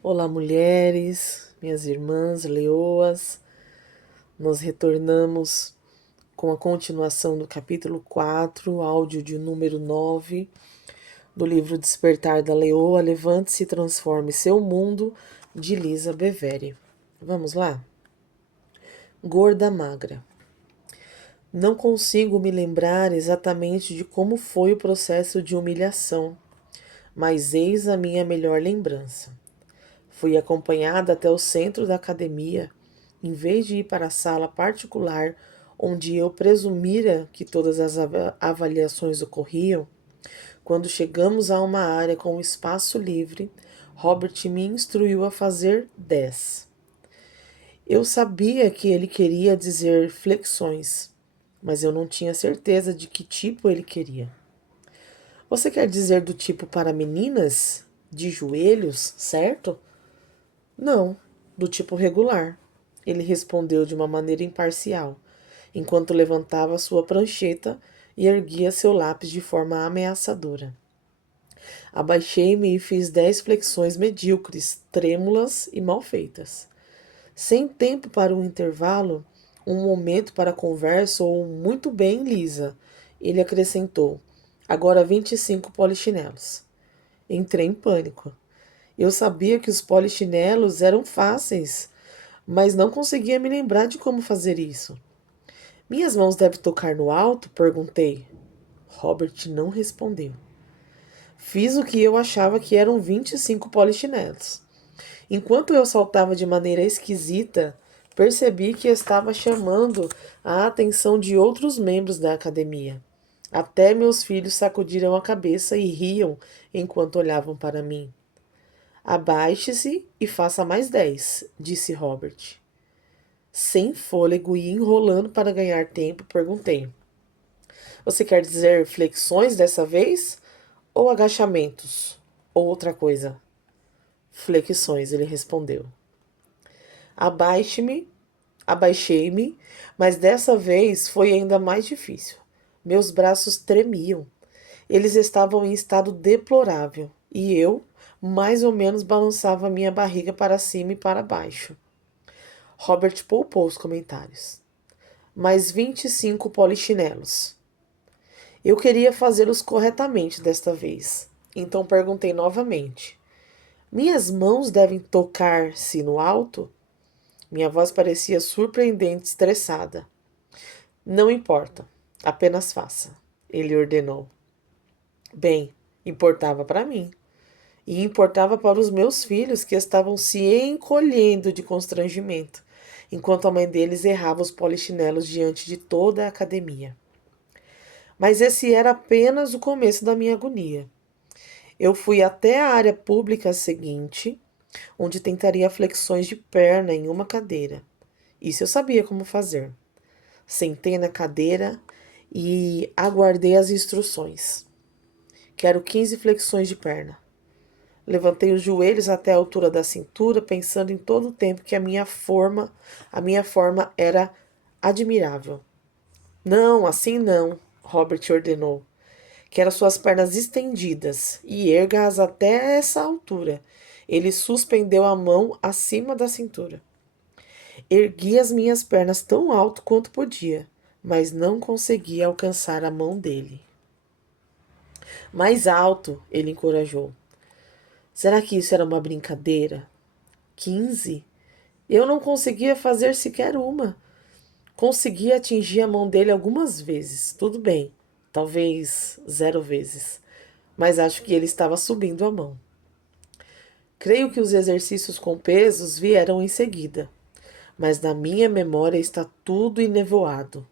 Olá, mulheres, minhas irmãs, leoas. Nós retornamos com a continuação do capítulo 4, áudio de número 9, do livro Despertar da Leoa, Levante-se e Transforme Seu Mundo, de Lisa Bevere. Vamos lá? Gorda magra. Não consigo me lembrar exatamente de como foi o processo de humilhação, mas eis a minha melhor lembrança. Fui acompanhada até o centro da academia, em vez de ir para a sala particular onde eu presumira que todas as avaliações ocorriam. Quando chegamos a uma área com espaço livre, Robert me instruiu a fazer 10. Eu sabia que ele queria dizer flexões, mas eu não tinha certeza de que tipo ele queria. Você quer dizer do tipo para meninas? De joelhos, certo? Não, do tipo regular, ele respondeu de uma maneira imparcial, enquanto levantava sua prancheta e erguia seu lápis de forma ameaçadora. Abaixei-me e fiz 10 flexões medíocres, trêmulas e mal feitas. Sem tempo para um intervalo, um momento para conversa ou um muito bem, Lisa, ele acrescentou. Agora 25 polichinelos. Entrei em pânico. Eu sabia que os polichinelos eram fáceis, mas não conseguia me lembrar de como fazer isso. Minhas mãos devem tocar no alto? Perguntei. Robert não respondeu. Fiz o que eu achava que eram 25 polichinelos. Enquanto eu saltava de maneira esquisita, percebi que estava chamando a atenção de outros membros da academia. Até meus filhos sacudiram a cabeça e riam enquanto olhavam para mim. Abaixe-se e faça mais 10, disse Robert. Sem fôlego e enrolando para ganhar tempo, perguntei. Você quer dizer flexões dessa vez? Ou agachamentos? Ou outra coisa? Flexões, ele respondeu. Abaixe-me, abaixei-me, mas dessa vez foi ainda mais difícil. Meus braços tremiam. Eles estavam em estado deplorável e eu, mais ou menos, balançava minha barriga para cima e para baixo. Robert poupou os comentários. Mais 25 polichinelos. Eu queria fazê-los corretamente desta vez, então perguntei novamente. Minhas mãos devem tocar-se no alto? Minha voz parecia surpreendente, estressada. Não importa, apenas faça, ele ordenou. Bem, importava para mim. E importava para os meus filhos, que estavam se encolhendo de constrangimento, enquanto a mãe deles errava os polichinelos diante de toda a academia. Mas esse era apenas o começo da minha agonia. Eu fui até a área pública seguinte, onde tentaria flexões de perna em uma cadeira. Isso eu sabia como fazer. Sentei na cadeira e aguardei as instruções. Quero 15 flexões de perna. Levantei os joelhos até a altura da cintura, pensando em todo o tempo que a minha forma era admirável. Não, assim não, Robert ordenou. Quero suas pernas estendidas e erga-as até essa altura. Ele suspendeu a mão acima da cintura. Ergui as minhas pernas tão alto quanto podia, mas não conseguia alcançar a mão dele. Mais alto, ele encorajou. Será que isso era uma brincadeira? 15? Eu não conseguia fazer sequer uma. Consegui atingir a mão dele algumas vezes, tudo bem, talvez 0 vezes, mas acho que ele estava subindo a mão. Creio que os exercícios com pesos vieram em seguida, mas na minha memória está tudo enevoado.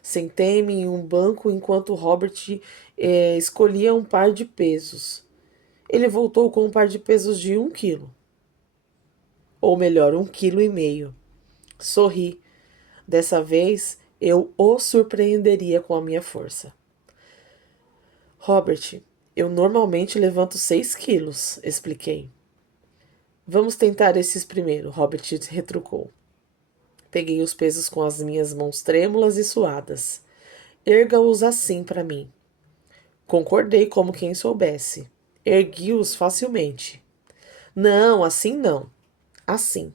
Sentei-me em um banco enquanto Robert escolhia um par de pesos. Ele voltou com um par de pesos de 1 quilo, ou melhor, 1,5 quilo. Sorri. Dessa vez, eu o surpreenderia com a minha força. Robert, eu normalmente levanto 6 quilos, expliquei. Vamos tentar esses primeiro, Robert retrucou. Peguei os pesos com as minhas mãos trêmulas e suadas. Erga-os assim para mim. Concordei como quem soubesse. Ergui-os facilmente. Não, assim não. Assim.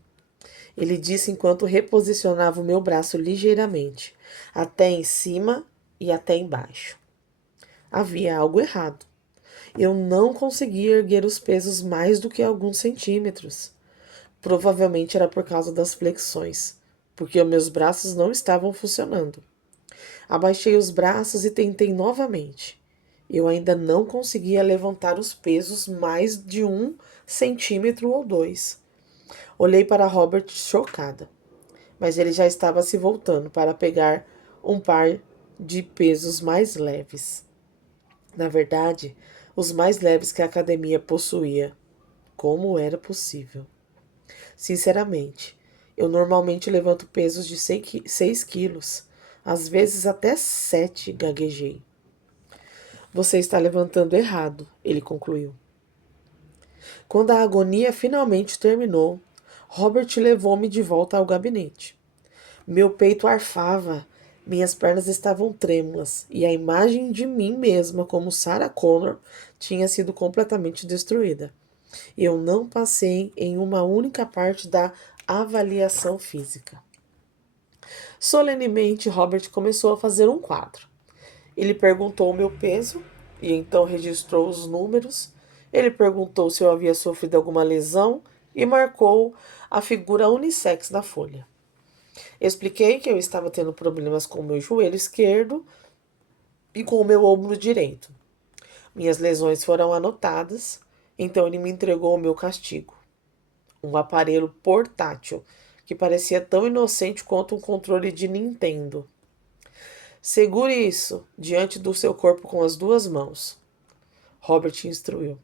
Ele disse enquanto reposicionava o meu braço ligeiramente, até em cima e até embaixo. Havia algo errado. Eu não conseguia erguer os pesos mais do que alguns centímetros. Provavelmente era por causa das flexões, porque os meus braços não estavam funcionando. Abaixei os braços e tentei novamente. Eu ainda não conseguia levantar os pesos mais de 1 centímetro ou 2. Olhei para Robert chocada, mas ele já estava se voltando para pegar um par de pesos mais leves. Na verdade, os mais leves que a academia possuía. Como era possível? Sinceramente, eu normalmente levanto pesos de 6 quilos, às vezes até 7, gaguejei. Você está levantando errado, ele concluiu. Quando a agonia finalmente terminou, Robert levou-me de volta ao gabinete. Meu peito arfava, minhas pernas estavam trêmulas e a imagem de mim mesma como Sarah Connor tinha sido completamente destruída. Eu não passei em uma única parte da avaliação física. Solenemente, Robert começou a fazer um quadro. Ele perguntou o meu peso e então registrou os números. Ele perguntou se eu havia sofrido alguma lesão e marcou a figura unissex na folha. Expliquei que eu estava tendo problemas com o meu joelho esquerdo e com o meu ombro direito. Minhas lesões foram anotadas, então ele me entregou o meu castigo. Um aparelho portátil que parecia tão inocente quanto um controle de Nintendo. Segure isso diante do seu corpo com as 2 mãos. Robert instruiu.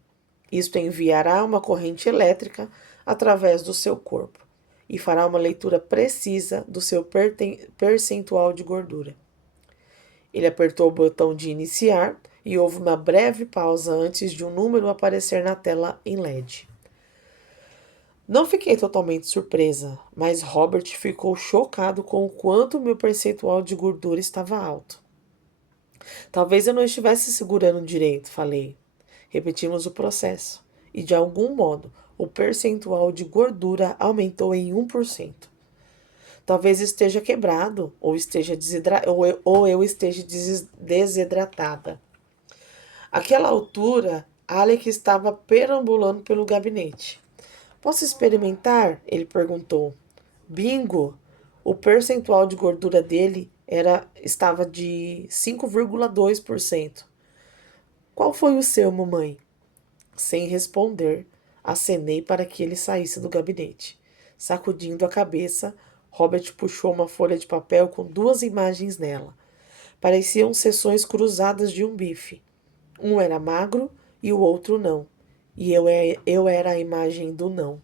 Isto enviará uma corrente elétrica através do seu corpo e fará uma leitura precisa do seu percentual de gordura. Ele apertou o botão de iniciar e houve uma breve pausa antes de um número aparecer na tela em LED. Não fiquei totalmente surpresa, mas Robert ficou chocado com o quanto meu percentual de gordura estava alto. Talvez eu não estivesse segurando direito, falei. Repetimos o processo e, de algum modo, o percentual de gordura aumentou em 1%. Talvez esteja quebrado ou eu esteja desidratada. Àquela altura, Alec estava perambulando pelo gabinete. Posso experimentar? Ele perguntou. Bingo! O percentual de gordura dele estava de 5,2%. Qual foi o seu, mamãe? Sem responder, acenei para que ele saísse do gabinete. Sacudindo a cabeça, Robert puxou uma folha de papel com 2 imagens nela. Pareciam seções cruzadas de um bife. Um era magro e o outro não. E eu era a imagem do não.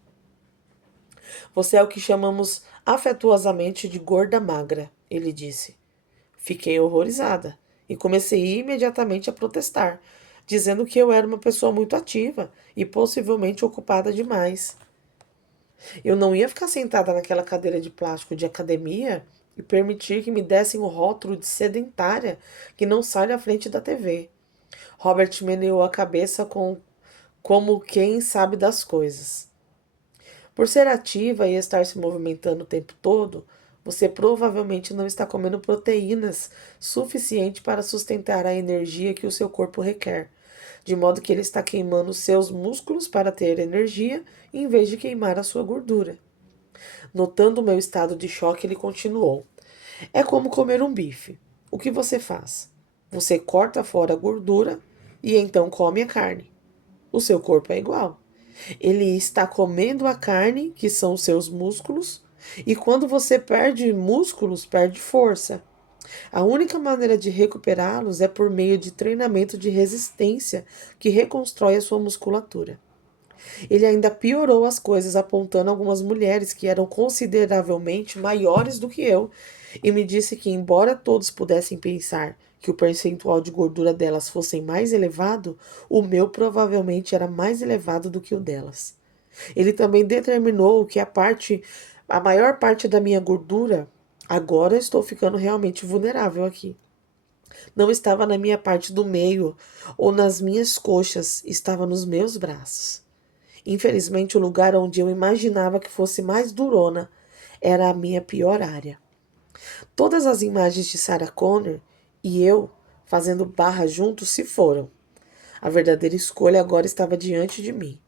Você é o que chamamos afetuosamente de gorda magra, ele disse. Fiquei horrorizada e comecei imediatamente a protestar, dizendo que eu era uma pessoa muito ativa e possivelmente ocupada demais. Eu não ia ficar sentada naquela cadeira de plástico de academia e permitir que me dessem o rótulo de sedentária que não sai da frente da TV. Robert meneou a cabeça como quem sabe das coisas. Por ser ativa e estar se movimentando o tempo todo, você provavelmente não está comendo proteínas suficiente para sustentar a energia que o seu corpo requer, de modo que ele está queimando seus músculos para ter energia em vez de queimar a sua gordura. Notando o meu estado de choque, ele continuou. É como comer um bife. O que você faz? Você corta fora a gordura e então come a carne. O seu corpo é igual. Ele está comendo a carne, que são os seus músculos, e quando você perde músculos, perde força. A única maneira de recuperá-los é por meio de treinamento de resistência que reconstrói a sua musculatura. Ele ainda piorou as coisas apontando algumas mulheres que eram consideravelmente maiores do que eu e me disse que, embora todos pudessem pensar que o percentual de gordura delas fosse mais elevado, o meu provavelmente era mais elevado do que o delas. Ele também determinou que a maior parte da minha gordura, agora estou ficando realmente vulnerável aqui, não estava na minha parte do meio ou nas minhas coxas, estava nos meus braços. Infelizmente, o lugar onde eu imaginava que fosse mais durona era a minha pior área. Todas as imagens de Sarah Connor e eu fazendo barra juntos se foram. A verdadeira escolha agora estava diante de mim.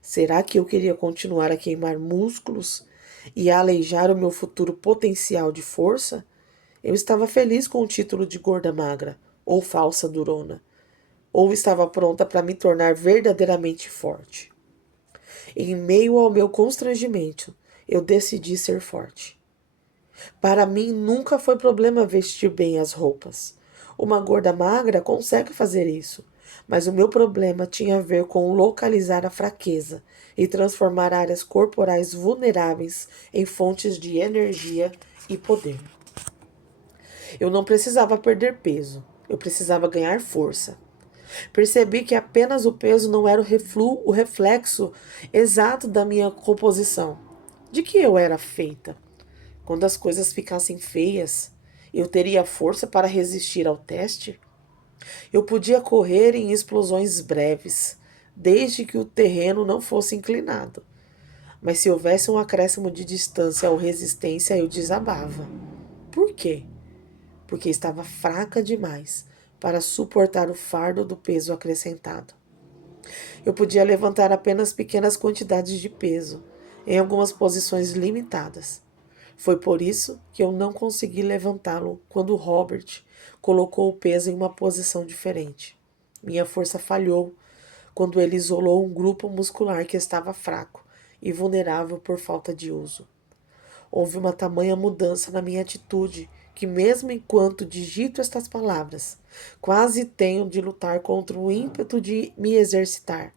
Será que eu queria continuar a queimar músculos e a aleijar o meu futuro potencial de força? Eu estava feliz com o título de gorda magra, ou falsa durona, ou estava pronta para me tornar verdadeiramente forte. Em meio ao meu constrangimento, eu decidi ser forte. Para mim, nunca foi problema vestir bem as roupas. Uma gorda magra consegue fazer isso, mas o meu problema tinha a ver com localizar a fraqueza e transformar áreas corporais vulneráveis em fontes de energia e poder. Eu não precisava perder peso, eu precisava ganhar força. Percebi que apenas o peso não era o reflexo exato da minha composição, de que eu era feita. Quando as coisas ficassem feias, eu teria força para resistir ao teste? Eu podia correr em explosões breves, desde que o terreno não fosse inclinado. Mas se houvesse um acréscimo de distância ou resistência, eu desabava. Por quê? Porque estava fraca demais para suportar o fardo do peso acrescentado. Eu podia levantar apenas pequenas quantidades de peso, em algumas posições limitadas. Foi por isso que eu não consegui levantá-lo quando Robert colocou o peso em uma posição diferente. Minha força falhou quando ele isolou um grupo muscular que estava fraco e vulnerável por falta de uso. Houve uma tamanha mudança na minha atitude que, mesmo enquanto digito estas palavras, quase tenho de lutar contra o ímpeto de me exercitar.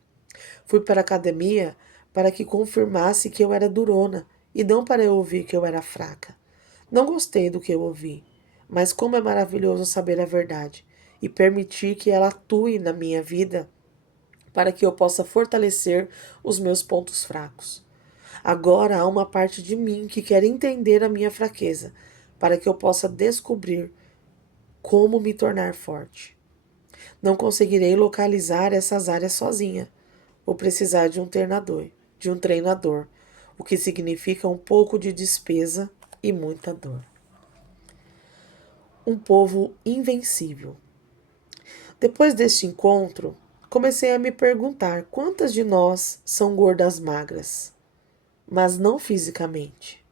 Fui para a academia para que confirmasse que eu era durona e não para eu ouvir que eu era fraca. Não gostei do que eu ouvi, mas como é maravilhoso saber a verdade e permitir que ela atue na minha vida para que eu possa fortalecer os meus pontos fracos. Agora há uma parte de mim que quer entender a minha fraqueza, para que eu possa descobrir como me tornar forte. Não conseguirei localizar essas áreas sozinha. Vou precisar de um treinador, o que significa um pouco de despesa e muita dor. Um povo invencível. Depois deste encontro, comecei a me perguntar quantas de nós são gordas magras, mas não fisicamente,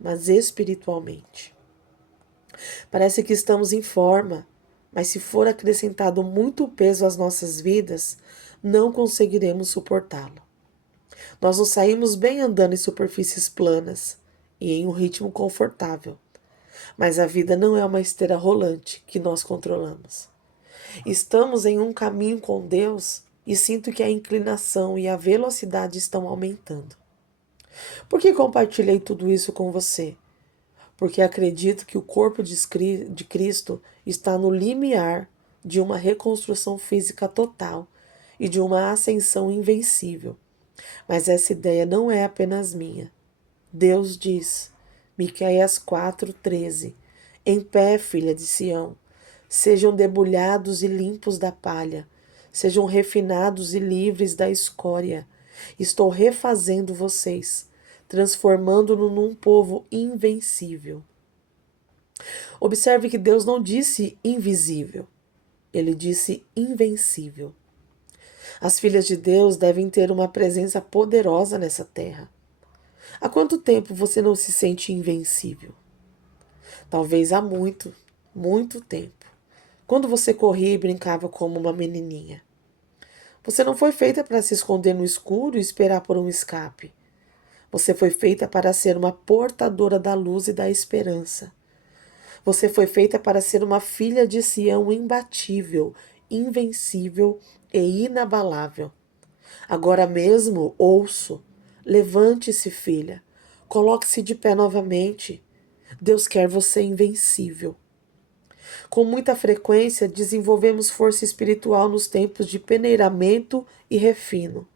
mas espiritualmente. Parece que estamos em forma, mas se for acrescentado muito peso às nossas vidas, não conseguiremos suportá-lo. Nós nos saímos bem andando em superfícies planas e em um ritmo confortável, mas a vida não é uma esteira rolante que nós controlamos. Estamos em um caminho com Deus e sinto que a inclinação e a velocidade estão aumentando. Por que compartilhei tudo isso com você? Porque acredito que o corpo de Cristo está no limiar de uma reconstrução física total e de uma ascensão invencível. Mas essa ideia não é apenas minha. Deus diz, Miqueias 4:13, em pé, filha de Sião, sejam debulhados e limpos da palha, sejam refinados e livres da escória. Estou refazendo vocês, transformando-no num povo invencível. Observe que Deus não disse invisível, ele disse invencível. As filhas de Deus devem ter uma presença poderosa nessa terra. Há quanto tempo você não se sente invencível? Talvez há muito, muito tempo. Quando você corria e brincava como uma menininha. Você não foi feita para se esconder no escuro e esperar por um escape. Você foi feita para ser uma portadora da luz e da esperança. Você foi feita para ser uma filha de Sião imbatível, invencível e inabalável. Agora mesmo ouço. Levante-se, filha. Coloque-se de pé novamente. Deus quer você invencível. Com muita frequência, desenvolvemos força espiritual nos tempos de peneiramento e refino.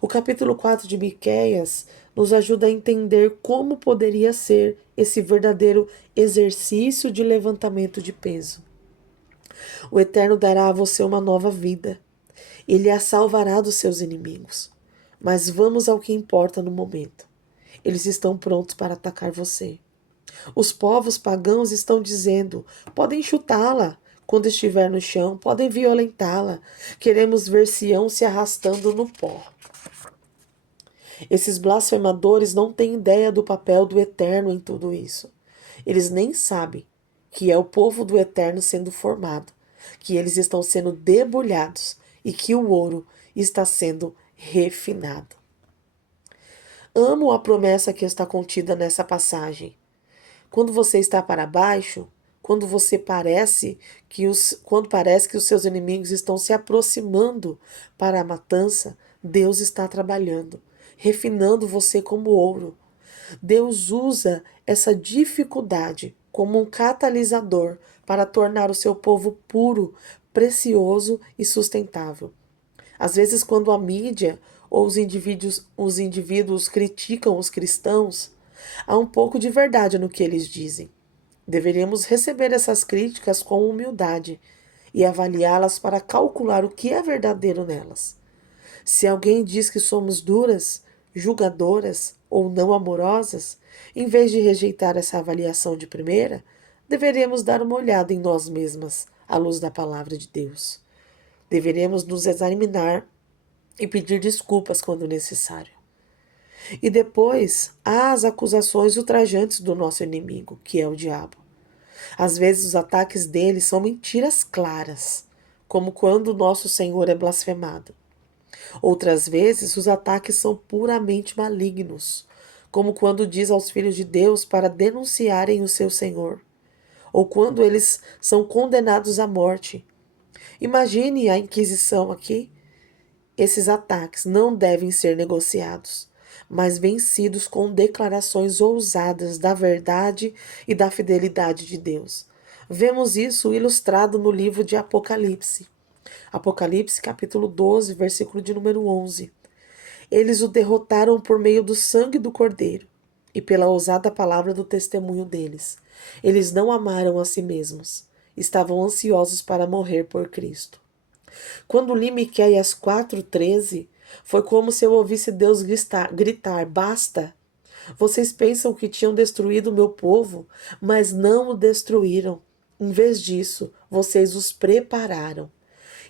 O capítulo 4 de Miqueias nos ajuda a entender como poderia ser esse verdadeiro exercício de levantamento de peso. O Eterno dará a você uma nova vida. Ele a salvará dos seus inimigos. Mas vamos ao que importa no momento. Eles estão prontos para atacar você. Os povos pagãos estão dizendo: podem chutá-la quando estiver no chão, podem violentá-la. Queremos ver Sião se arrastando no pó. Esses blasfemadores não têm ideia do papel do Eterno em tudo isso. Eles nem sabem que é o povo do Eterno sendo formado, que eles estão sendo debulhados e que o ouro está sendo refinado. Amo a promessa que está contida nessa passagem. Quando você está para baixo, quando parece que os seus inimigos estão se aproximando para a matança, Deus está trabalhando, refinando você como ouro. Deus usa essa dificuldade como um catalisador para tornar o seu povo puro, precioso e sustentável. Às vezes, quando a mídia ou os indivíduos criticam os cristãos, há um pouco de verdade no que eles dizem. Deveríamos receber essas críticas com humildade e avaliá-las para calcular o que é verdadeiro nelas. Se alguém diz que somos duras, julgadoras ou não amorosas, em vez de rejeitar essa avaliação de primeira, deveríamos dar uma olhada em nós mesmas à luz da palavra de Deus. Deveríamos nos examinar e pedir desculpas quando necessário. E depois há as acusações ultrajantes do nosso inimigo, que é o diabo. Às vezes os ataques dele são mentiras claras, como quando o nosso Senhor é blasfemado. Outras vezes os ataques são puramente malignos, como quando diz aos filhos de Deus para denunciarem o seu Senhor, ou quando eles são condenados à morte. Imagine a Inquisição aqui. Esses ataques não devem ser negociados, mas vencidos com declarações ousadas da verdade e da fidelidade de Deus. Vemos isso ilustrado no livro de Apocalipse. Apocalipse, capítulo 12, versículo de número 11. Eles o derrotaram por meio do sangue do Cordeiro e pela ousada palavra do testemunho deles. Eles não amaram a si mesmos. Estavam ansiosos para morrer por Cristo. Quando li Miqueias 4:13, foi como se eu ouvisse Deus gritar: basta! Vocês pensam que tinham destruído o meu povo, mas não o destruíram. Em vez disso, vocês os prepararam.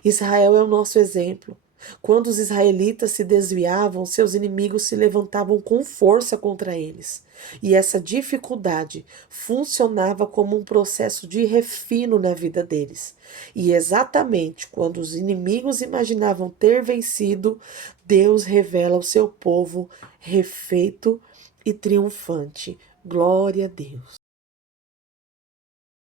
Israel é o nosso exemplo. Quando os israelitas se desviavam, seus inimigos se levantavam com força contra eles. E essa dificuldade funcionava como um processo de refino na vida deles. E exatamente quando os inimigos imaginavam ter vencido, Deus revela o seu povo refeito e triunfante. Glória a Deus.